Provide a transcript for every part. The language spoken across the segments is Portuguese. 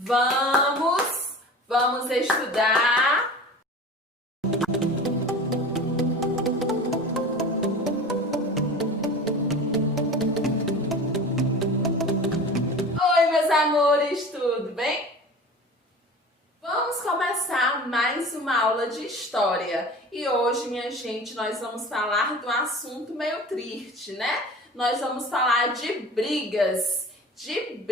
Vamos estudar. Oi, meus amores, tudo bem? Vamos começar mais uma aula de história. E hoje, minha gente, nós vamos falar de um assunto meio triste, né? Nós vamos falar de brigas, de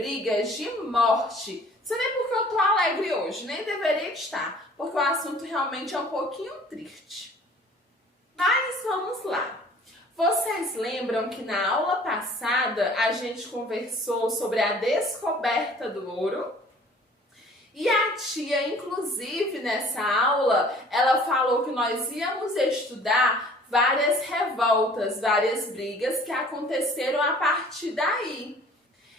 morte. Não sei nem porque eu tô alegre hoje, nem deveria estar, porque o assunto realmente é um pouquinho triste. Mas vamos lá. Vocês lembram que na aula passada a gente conversou sobre a descoberta do ouro? E a tia, inclusive, nessa aula, ela falou que nós íamos estudar várias revoltas, várias brigas que aconteceram a partir daí.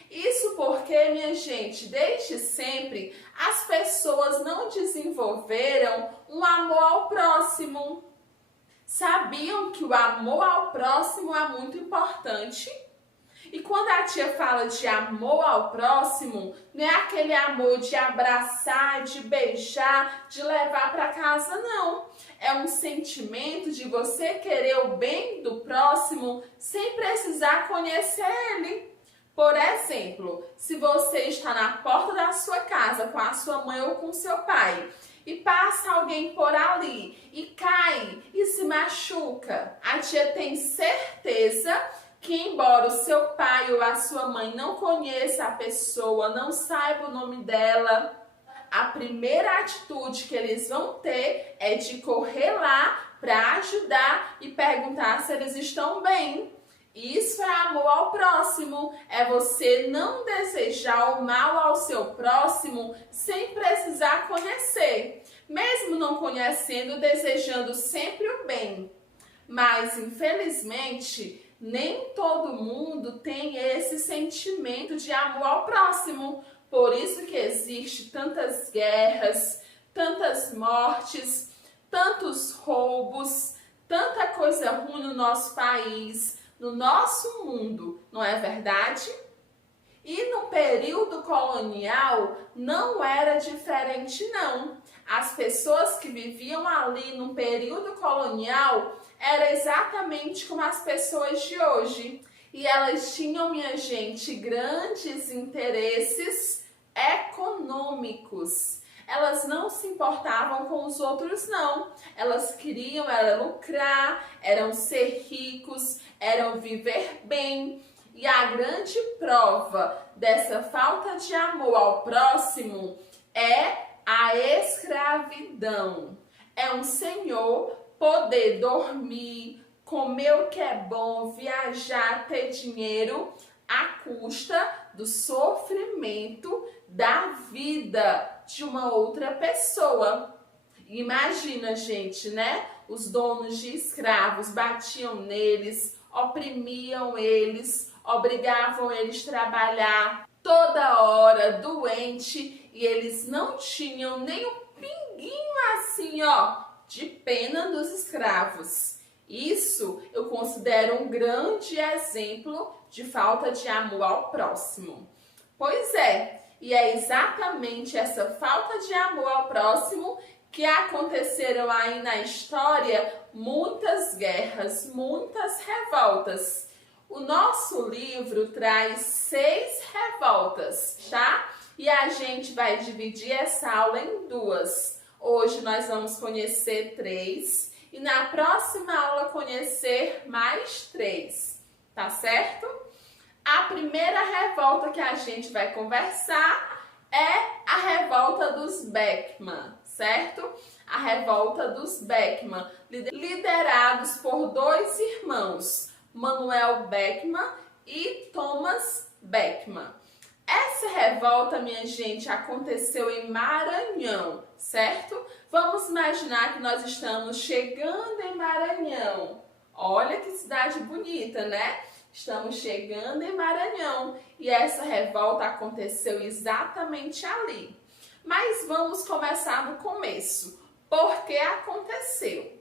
Isso porque, minha gente, desde sempre as pessoas não desenvolveram um amor ao próximo. Sabiam que o amor ao próximo é muito importante? E quando a tia fala de amor ao próximo, não é aquele amor de abraçar, de beijar, de levar para casa, não. É um sentimento de você querer o bem do próximo sem precisar conhecer ele. Por exemplo, se você está na porta da sua casa com a sua mãe ou com seu pai e passa alguém por ali e cai e se machuca, a tia tem certeza que, embora o seu pai ou a sua mãe não conheça a pessoa, não saiba o nome dela, a primeira atitude que eles vão ter é de correr lá para ajudar e perguntar se eles estão bem. Isso é amor ao próximo, é você não desejar o mal ao seu próximo sem precisar conhecer, mesmo não conhecendo, desejando sempre o bem. Mas, infelizmente, nem todo mundo tem esse sentimento de amor ao próximo. Por isso que existe tantas guerras, tantas mortes, tantos roubos, tanta coisa ruim no nosso país, no nosso mundo, não é verdade? E no período colonial não era diferente, não. As pessoas que viviam ali no período colonial eram exatamente como as pessoas de hoje. E elas tinham, minha gente, grandes interesses econômicos. Elas não se importavam com os outros, não. Elas queriam era lucrar, eram ser ricos, eram viver bem. E a grande prova dessa falta de amor ao próximo é a escravidão. É um senhor poder dormir, comer o que é bom, viajar, ter dinheiro à custa do sofrimento da vida de uma outra pessoa. Imagina, gente, né? Os donos de escravos batiam neles, oprimiam eles, obrigavam eles a trabalhar toda hora, doente, e eles não tinham nem um pinguinho assim, ó, de pena dos escravos. Isso eu considero um grande exemplo de falta de amor ao próximo. Pois é, e é exatamente essa falta de amor ao próximo que aconteceram aí na história muitas guerras, muitas revoltas. O nosso livro traz 6 revoltas, tá? E a gente vai dividir essa aula em 2. Hoje nós vamos conhecer 3 e na próxima aula conhecer mais 3, tá certo? A primeira revolta que a gente vai conversar é a revolta dos Beckman, certo? A revolta dos Beckman, liderados por 2 irmãos, Manuel Beckman e Thomas Beckman. Essa revolta, minha gente, aconteceu em Maranhão, certo? Vamos imaginar que nós estamos chegando em Maranhão. Olha que cidade bonita, né? Estamos chegando em Maranhão e essa revolta aconteceu exatamente ali. Mas vamos começar do começo. Por que aconteceu?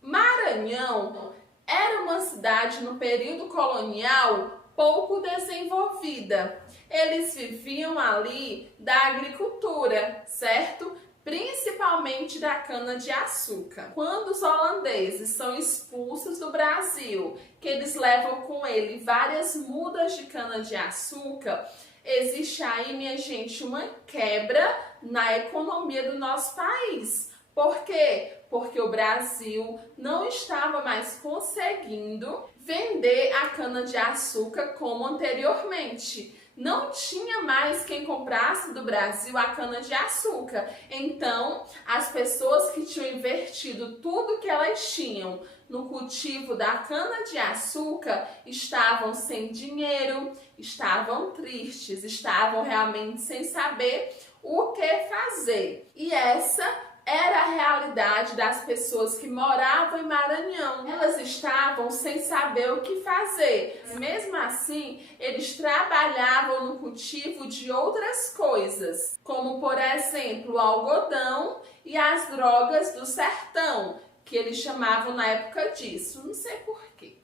Maranhão era uma cidade no período colonial pouco desenvolvida. Eles viviam ali da agricultura, certo? Principalmente da cana-de-açúcar. Quando os holandeses são expulsos do Brasil, que eles levam com ele várias mudas de cana-de-açúcar, existe aí, minha gente, uma quebra na economia do nosso país. Por quê? Porque o Brasil não estava mais conseguindo vender a cana-de-açúcar como anteriormente. Não tinha mais quem comprasse do Brasil a cana-de-açúcar. Então, as pessoas que tinham invertido tudo que elas tinham no cultivo da cana-de-açúcar estavam sem dinheiro, estavam tristes, estavam realmente sem saber o que fazer. E essa era a realidade das pessoas que moravam em Maranhão. Elas estavam sem saber o que fazer. Mesmo assim, eles trabalhavam no cultivo de outras coisas, como, por exemplo, o algodão e as drogas do sertão, que eles chamavam na época disso. Não sei porquê,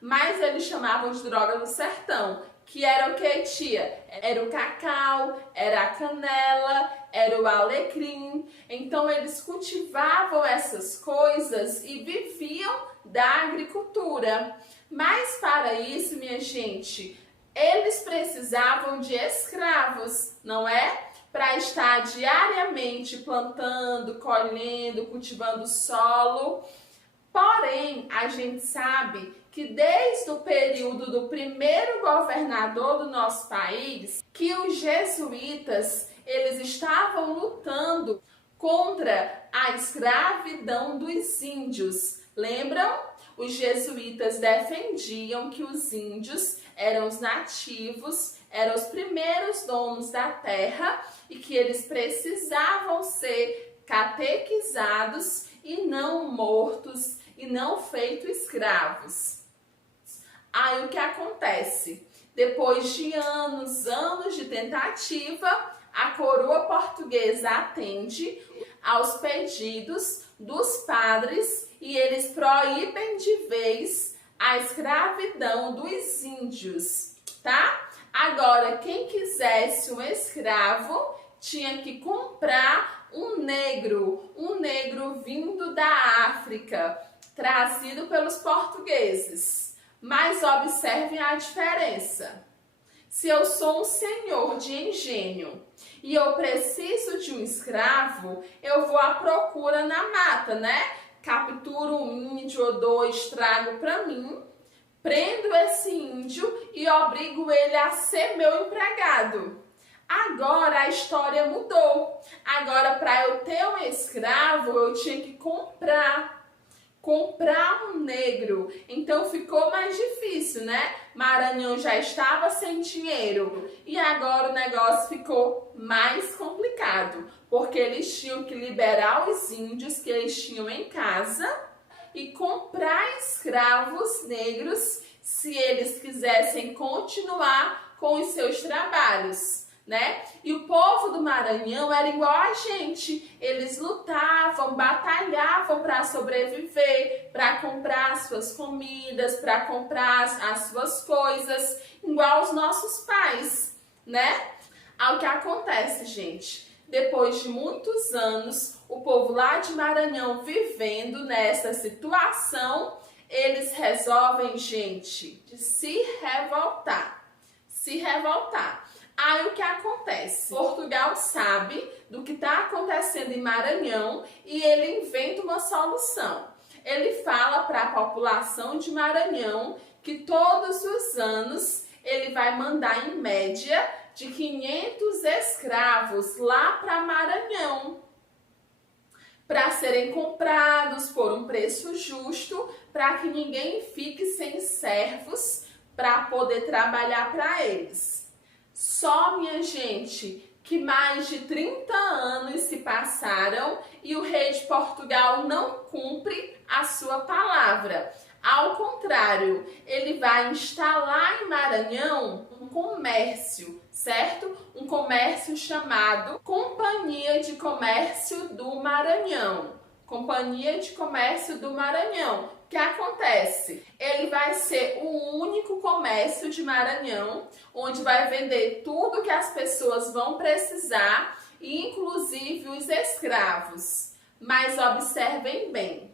mas eles chamavam de droga do sertão. Que era o que, tia? Era o cacau, era a canela, era o alecrim. Então eles cultivavam essas coisas e viviam da agricultura. Mas para isso, minha gente, eles precisavam de escravos, não é? Para estar diariamente plantando, colhendo, cultivando o solo. Porém, a gente sabe que desde o período do primeiro governador do nosso país, que os jesuítas, eles estavam lutando contra a escravidão dos índios. Lembram? Os jesuítas defendiam que os índios eram os nativos, eram os primeiros donos da terra e que eles precisavam ser catequizados e não mortos e não feitos escravos. Aí o que acontece? Depois de anos de tentativa, a coroa portuguesa atende aos pedidos dos padres e eles proíbem de vez a escravidão dos índios, tá? Agora, quem quisesse um escravo tinha que comprar um negro vindo da África, trazido pelos portugueses. Mas observem a diferença. Se eu sou um senhor de engenho e eu preciso de um escravo, eu vou à procura na mata, né? Capturo um índio ou dois, trago para mim, prendo esse índio e obrigo ele a ser meu empregado. Agora a história mudou. Agora, para eu ter um escravo, eu tinha que comprar um negro. Então ficou mais difícil, né? Maranhão já estava sem dinheiro e agora o negócio ficou mais complicado, porque eles tinham que liberar os índios que eles tinham em casa e comprar escravos negros se eles quisessem continuar com os seus trabalhos, né? E o povo do Maranhão era igual a gente, eles lutavam, batalhavam para sobreviver, para comprar as suas comidas, para comprar as suas coisas, igual os nossos pais, né? Aí o que acontece, gente? Depois de muitos anos, o povo lá de Maranhão vivendo nessa situação, eles resolvem, gente, de se revoltar. Aí o que acontece? Portugal sabe do que está acontecendo em Maranhão e ele inventa uma solução. Ele fala para a população de Maranhão que todos os anos ele vai mandar em média de 500 escravos lá para Maranhão, para serem comprados por um preço justo, para que ninguém fique sem servos para poder trabalhar para eles. Só, minha gente, que mais de 30 anos se passaram e o rei de Portugal não cumpre a sua palavra. Ao contrário, ele vai instalar em Maranhão um comércio, certo? Um comércio chamado Companhia de Comércio do Maranhão. Companhia de Comércio do Maranhão. O que acontece? Ele vai ser o único comércio de Maranhão, onde vai vender tudo que as pessoas vão precisar, inclusive os escravos. Mas observem bem.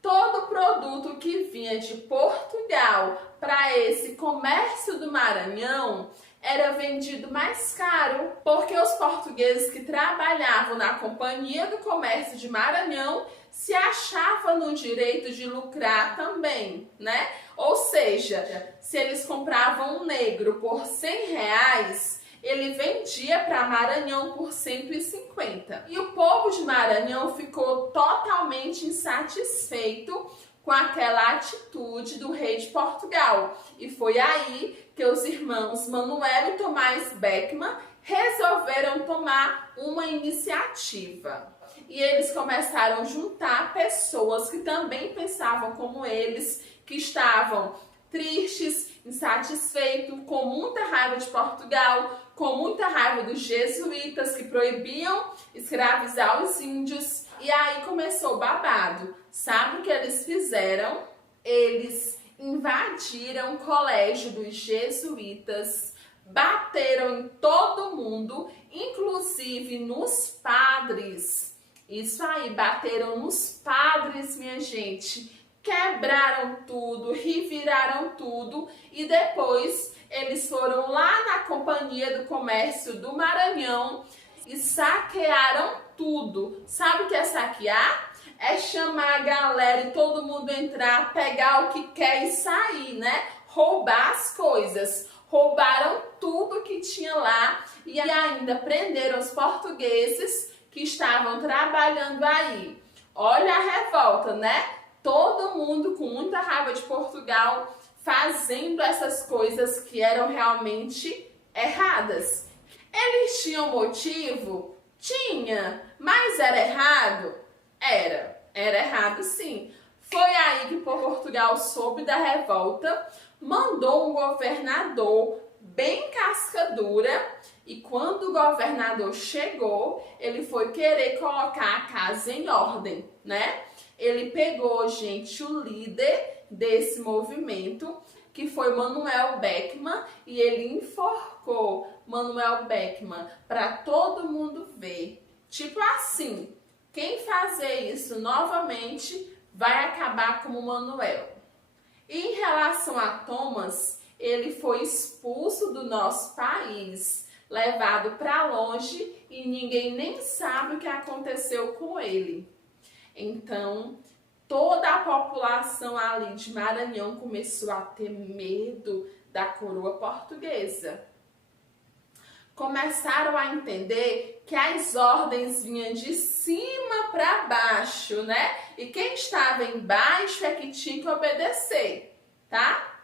Todo produto que vinha de Portugal para esse comércio do Maranhão era vendido mais caro, porque os portugueses que trabalhavam na Companhia do Comércio de Maranhão se achavam no direito de lucrar também, né? Ou seja, se eles compravam um negro por R$100, ele vendia para Maranhão por 150. E o povo de Maranhão ficou totalmente insatisfeito com aquela atitude do rei de Portugal. E foi aí que os irmãos Manuel e Tomás Beckmann resolveram tomar uma iniciativa. E eles começaram a juntar pessoas que também pensavam como eles, que estavam tristes, insatisfeitos, com muita raiva de Portugal, com muita raiva dos jesuítas que proibiam escravizar os índios. E aí começou o babado. Sabe o que eles fizeram? Eles invadiram o colégio dos jesuítas, bateram em todo mundo, inclusive nos padres. Isso aí, bateram nos padres, minha gente. Quebraram tudo, reviraram tudo e depois eles foram lá na Companhia do Comércio do Maranhão e saquearam tudo. Sabe o que é saquear? É chamar a galera e todo mundo entrar, pegar o que quer e sair, né? Roubar as coisas. Roubaram tudo que tinha lá e ainda prenderam os portugueses que estavam trabalhando aí. Olha a revolta, né? Todo mundo com muita raiva de Portugal fazendo essas coisas que eram realmente erradas. Eles tinham motivo? Tinha. Mas era errado? Era errado sim. Foi aí que Portugal soube da revolta, mandou um governador bem casca-dura e quando o governador chegou, ele foi querer colocar a casa em ordem, né? Ele pegou, gente, o líder desse movimento, que foi Manuel Beckmann, e ele enforcou Manuel Beckmann para todo mundo ver. Tipo assim, quem fazer isso novamente vai acabar como Manuel. E em relação a Thomas, ele foi expulso do nosso país, levado para longe e ninguém nem sabe o que aconteceu com ele. Então, toda a população ali de Maranhão começou a ter medo da coroa portuguesa. Começaram a entender que as ordens vinham de cima para baixo, né? E quem estava embaixo é que tinha que obedecer, tá?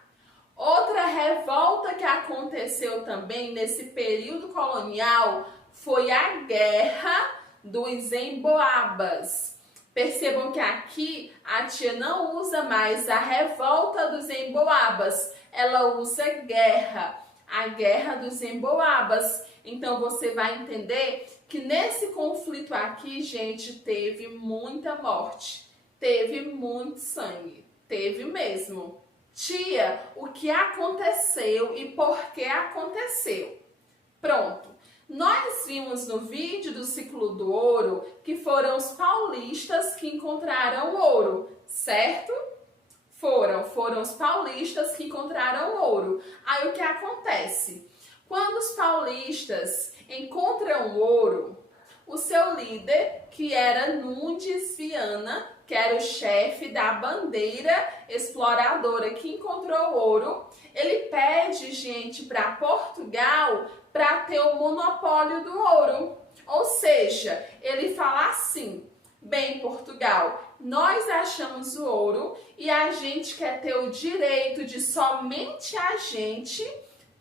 Outra revolta que aconteceu também nesse período colonial foi a Guerra dos Emboabas. Percebam que aqui a tia não usa mais a revolta dos Emboabas, ela usa guerra, a Guerra dos Emboabas. Então você vai entender que nesse conflito aqui, gente, teve muita morte, teve muito sangue, teve mesmo. Tia, o que aconteceu e por que aconteceu? Pronto. Nós vimos no vídeo do ciclo do ouro que foram os paulistas que encontraram ouro, certo? Foram os paulistas que encontraram ouro. Aí o que acontece? Quando os paulistas encontram ouro, o seu líder, que era Nunes Viana, que era o chefe da bandeira exploradora que encontrou ouro, ele pede, gente, para Portugal para ter o monopólio do ouro. Ou seja, ele fala assim: bem, Portugal, nós achamos o ouro e a gente quer ter o direito de somente a gente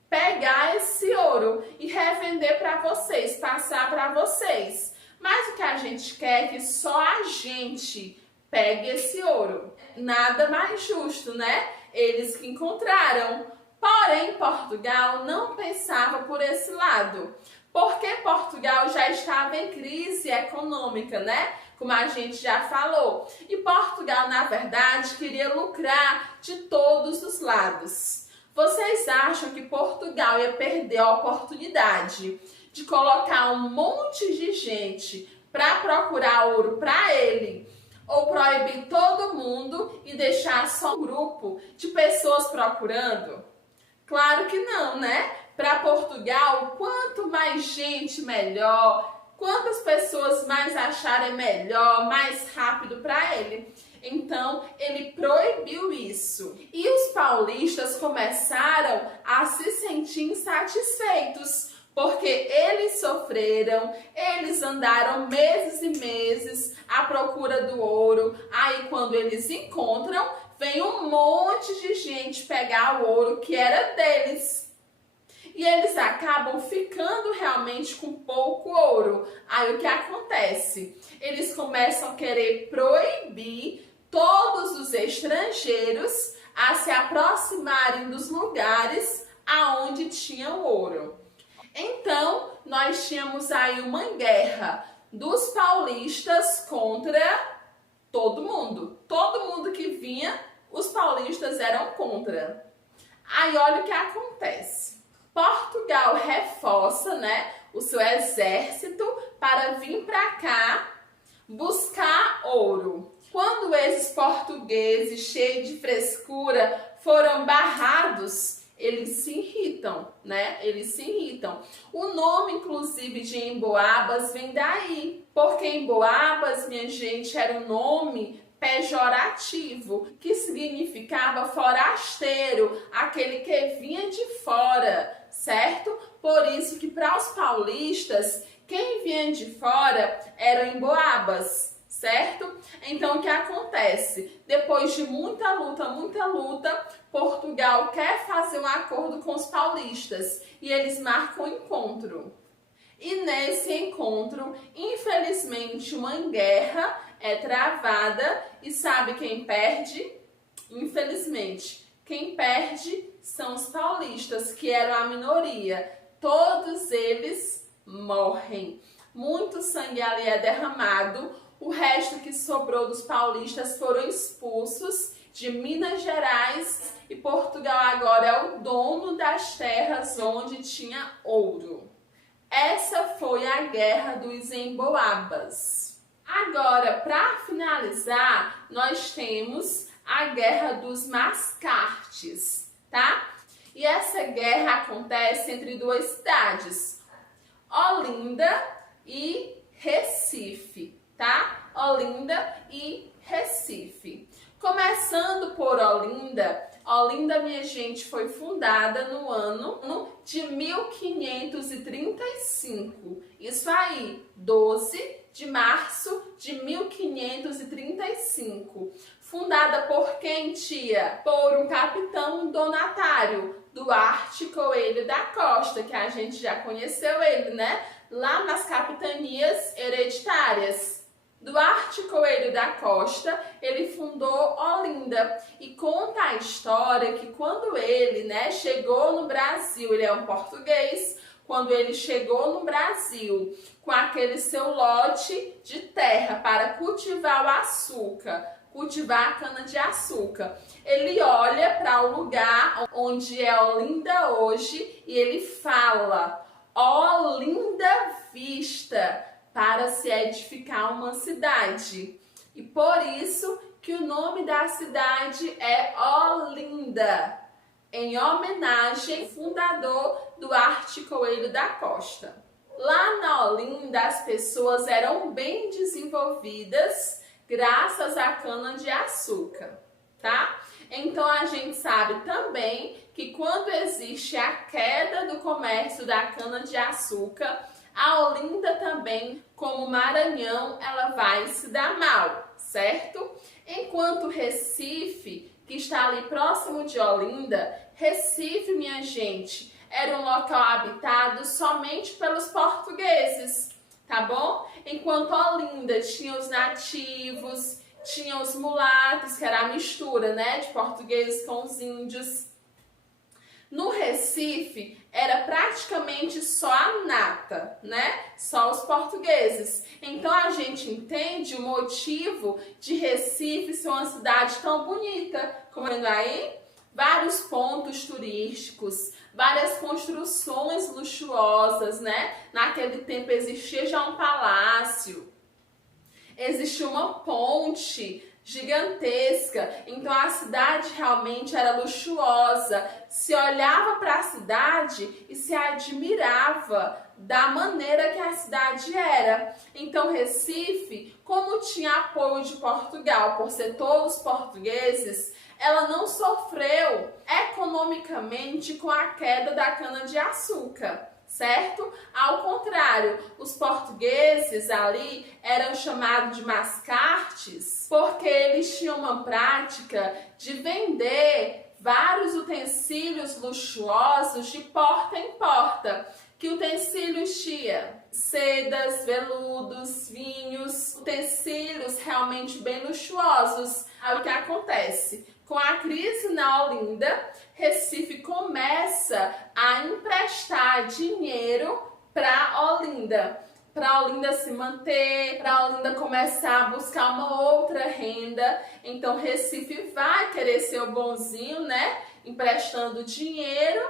pegar esse ouro e revender para vocês, passar para vocês. Mas o que a gente quer é que só a gente pegue esse ouro. Nada mais justo, né? Eles que encontraram. Porém, Portugal não pensava por esse lado, porque Portugal já estava em crise econômica, né? Como a gente já falou. E Portugal, na verdade, queria lucrar de todos os lados. Vocês acham que Portugal ia perder a oportunidade de colocar um monte de gente para procurar ouro para ele? Ou proibir todo mundo e deixar só um grupo de pessoas procurando? Claro que não, né? Para Portugal, quanto mais gente, melhor. Quantas pessoas mais acharem melhor, mais rápido para ele. Então, ele proibiu isso. E os paulistas começaram a se sentir insatisfeitos, porque eles sofreram, eles andaram meses e meses à procura do ouro. Aí, quando eles encontram, vem um monte de gente pegar o ouro que era deles. E eles acabam ficando realmente com pouco ouro. Aí o que acontece? Eles começam a querer proibir todos os estrangeiros a se aproximarem dos lugares aonde tinham ouro. Então, nós tínhamos aí uma guerra dos paulistas contra todo mundo. Todo mundo que vinha, os paulistas eram contra. Aí olha o que acontece. Portugal reforça, né, o seu exército para vir para cá buscar ouro. Quando esses portugueses, cheios de frescura, foram barrados, eles se irritam, né? Eles se irritam. O nome, inclusive, de Emboabas vem daí, porque Emboabas, minha gente, era um nome pejorativo, que significava forasteiro, aquele que vinha de fora, certo? Por isso que para os paulistas, quem vinha de fora eram Emboabas, certo? Então o que acontece? Depois de muita luta, Portugal quer fazer um acordo com os paulistas e eles marcam um encontro. E nesse encontro, infelizmente, uma guerra é travada e sabe quem perde? Infelizmente, quem perde são os paulistas, que eram a minoria. Todos eles morrem. Muito sangue ali é derramado. O resto que sobrou dos paulistas foram expulsos de Minas Gerais e Portugal agora é o dono das terras onde tinha ouro. Essa foi a Guerra dos Emboabas. Agora, para finalizar, nós temos a Guerra dos Mascartes, tá? E essa guerra acontece entre duas cidades, Olinda e Recife, tá? Olinda e Recife. Começando por Olinda, Olinda, minha gente, foi fundada no ano de 1535. Isso aí, 12 de março de 1535. Fundada por quem, tia? Por um capitão donatário, Duarte Coelho da Costa, que a gente já conheceu ele, né? Lá nas capitanias hereditárias. Duarte Coelho da Costa, ele fundou Olinda e conta a história que quando ele, né, chegou no Brasil, ele é um português, quando ele chegou no Brasil com aquele seu lote de terra para cultivar o açúcar, cultivar a cana-de-açúcar, ele olha para o lugar onde é Olinda hoje e ele fala: ó linda vista, para se edificar uma cidade. E por isso que o nome da cidade é Olinda, em homenagem ao fundador Duarte Coelho da Costa. Lá na Olinda as pessoas eram bem desenvolvidas graças à cana-de-açúcar, tá? Então a gente sabe também que quando existe a queda do comércio da cana-de-açúcar, a Olinda também, como Maranhão, ela vai se dar mal, certo? Enquanto Recife, que está ali próximo de Olinda, Recife, minha gente, era um local habitado somente pelos portugueses, tá bom? Enquanto Olinda tinha os nativos, tinha os mulatos, que era a mistura, né, de portugueses com os índios. No Recife, era praticamente só a nata, né? Só os portugueses. Então a gente entende o motivo de Recife ser uma cidade tão bonita. Como vendo aí, vários pontos turísticos, várias construções luxuosas, né? Naquele tempo existia já um palácio, existia uma ponte gigantesca, então a cidade realmente era luxuosa. Se olhava para a cidade e se admirava da maneira que a cidade era. Então Recife, como tinha apoio de Portugal, por ser todos portugueses, ela não sofreu economicamente com a queda da cana-de-açúcar, certo? Ao contrário, os portugueses ali eram chamados de mascartes porque eles tinham uma prática de vender vários utensílios luxuosos de porta em porta. Que utensílios tinha? Sedas, veludos, vinhos, utensílios realmente bem luxuosos. Aí o que acontece? Com a crise na Olinda, Recife começa a emprestar dinheiro para Olinda se manter, para Olinda começar a buscar uma outra renda. Então Recife vai querer ser o bonzinho, né? Emprestando dinheiro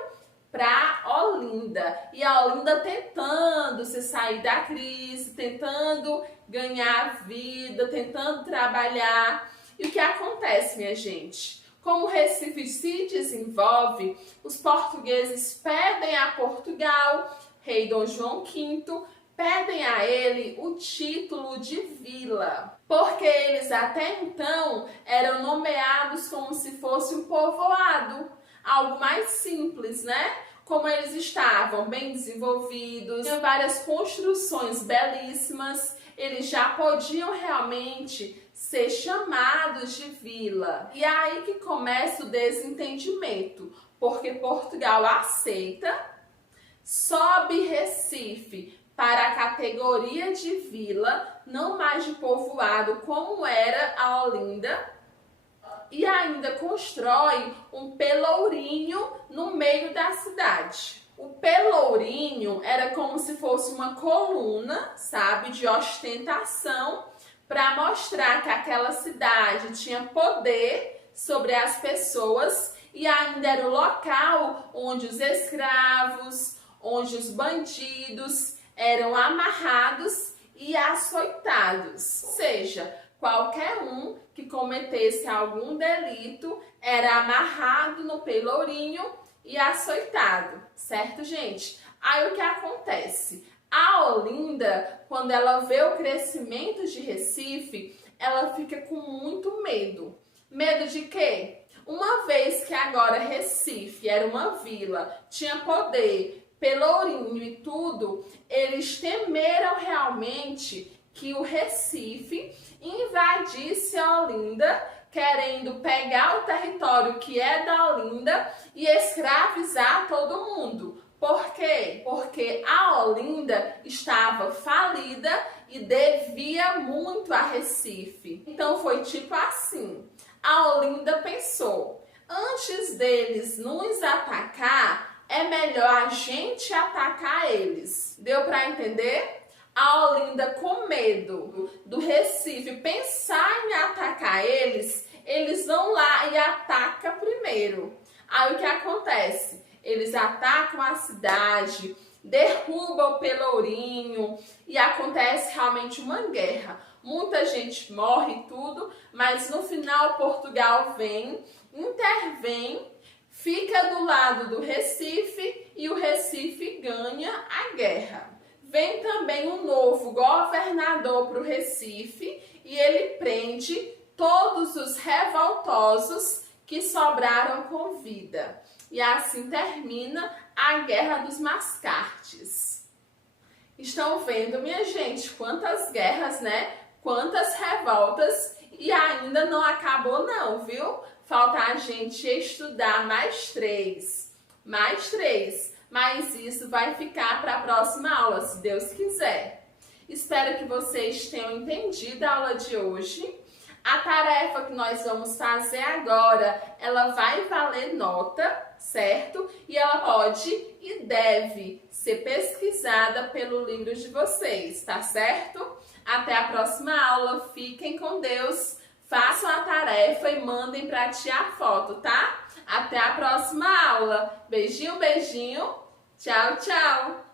para Olinda. E a Olinda tentando se sair da crise, tentando ganhar vida, tentando trabalhar. E o que acontece, minha gente? Como o Recife se desenvolve, os portugueses pedem a Portugal, rei Dom João V, pedem a ele o título de vila, porque eles até então eram nomeados como se fosse um povoado, algo mais simples, né? Como eles estavam bem desenvolvidos, tinham várias construções belíssimas, eles já podiam realmente ser chamados de vila. E é aí que começa o desentendimento, porque Portugal aceita, sobe Recife para a categoria de vila, não mais de povoado como era a Olinda, e ainda constrói um pelourinho no meio da cidade. O pelourinho era como se fosse uma coluna, sabe, de ostentação, para mostrar que aquela cidade tinha poder sobre as pessoas e ainda era o local onde os escravos, onde os bandidos eram amarrados e açoitados. Ou seja, qualquer um que cometesse algum delito era amarrado no pelourinho e açoitado, certo, gente? Aí o que acontece? A Olinda, quando ela vê o crescimento de Recife, ela fica com muito medo. Medo de quê? Uma vez que agora Recife era uma vila, tinha poder, pelourinho e tudo, eles temeram realmente que o Recife invadisse a Olinda, querendo pegar o território que é da Olinda e escravizar todo mundo. Por quê? Porque a Olinda estava falida e devia muito a Recife. Então foi tipo assim, a Olinda pensou, antes deles nos atacar, é melhor a gente atacar eles. Deu para entender? A Olinda, com medo do Recife pensar em atacar eles, eles vão lá e atacam primeiro. Aí o que acontece? Eles atacam a cidade, derrubam o pelourinho e acontece realmente uma guerra. Muita gente morre e tudo, mas no final Portugal vem, intervém, fica do lado do Recife e o Recife ganha a guerra. Vem também um novo governador para o Recife e ele prende todos os revoltosos que sobraram com vida. E assim termina a Guerra dos Mascartes. Estão vendo, minha gente, quantas guerras, né? Quantas revoltas e ainda não acabou não, viu? Falta a gente estudar mais três. Mas isso vai ficar para a próxima aula, se Deus quiser. Espero que vocês tenham entendido a aula de hoje. A tarefa que nós vamos fazer agora, ela vai valer nota, certo? E ela pode e deve ser pesquisada pelo livro de vocês, tá certo? Até a próxima aula, fiquem com Deus, façam a tarefa e mandem pra tia a foto, tá? Até a próxima aula. Beijinho, beijinho. Tchau, tchau.